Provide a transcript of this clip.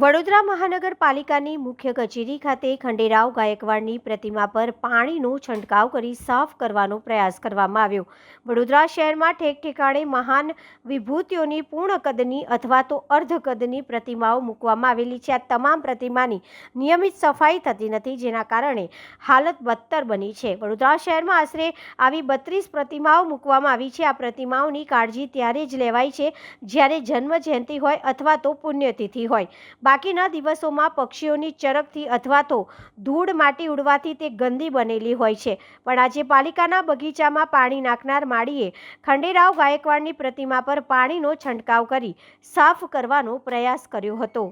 વડોદરા મહાનગરપાલિકાની મુખ્ય કચેરી ખાતે ખંડેરાવ ગાયકવાડની પ્રતિમા પર પાણીનો છંટકાવ કરી સાફ કરવાનો પ્રયાસ કરવામાં આવ્યો. વડોદરા શહેરમાં ઠેક ઠેકાણે મહાન વિભૂતિઓની પૂર્ણ કદની અથવા તો અર્ધ કદની પ્રતિમાઓ મૂકવામાં આવેલી છે. આ તમામ પ્રતિમાની નિયમિત સફાઈ થતી નથી, જેના કારણે હાલત બદતર બની છે. વડોદરા શહેરમાં આશરે આવી બત્રીસ પ્રતિમાઓ મૂકવામાં આવી છે. આ પ્રતિમાઓની કાળજી ત્યારે જ લેવાય છે જ્યારે જન્મ જયંતિ હોય અથવા તો પુણ્યતિથિ હોય. બાકીના દિવસોમાં પક્ષીઓની ચરકથી અથવા તો ધૂળ માટી ઉડવાથી તે ગંદી બનેલી હોય છે. પણ આજે પાલિકાના બગીચામાં પાણી નાખનાર માળીએ ખંડેરાવ ગાયકવાડની પ્રતિમા પર પાણીનો છંટકાવ કરી સાફ કરવાનો પ્રયાસ કર્યો હતો.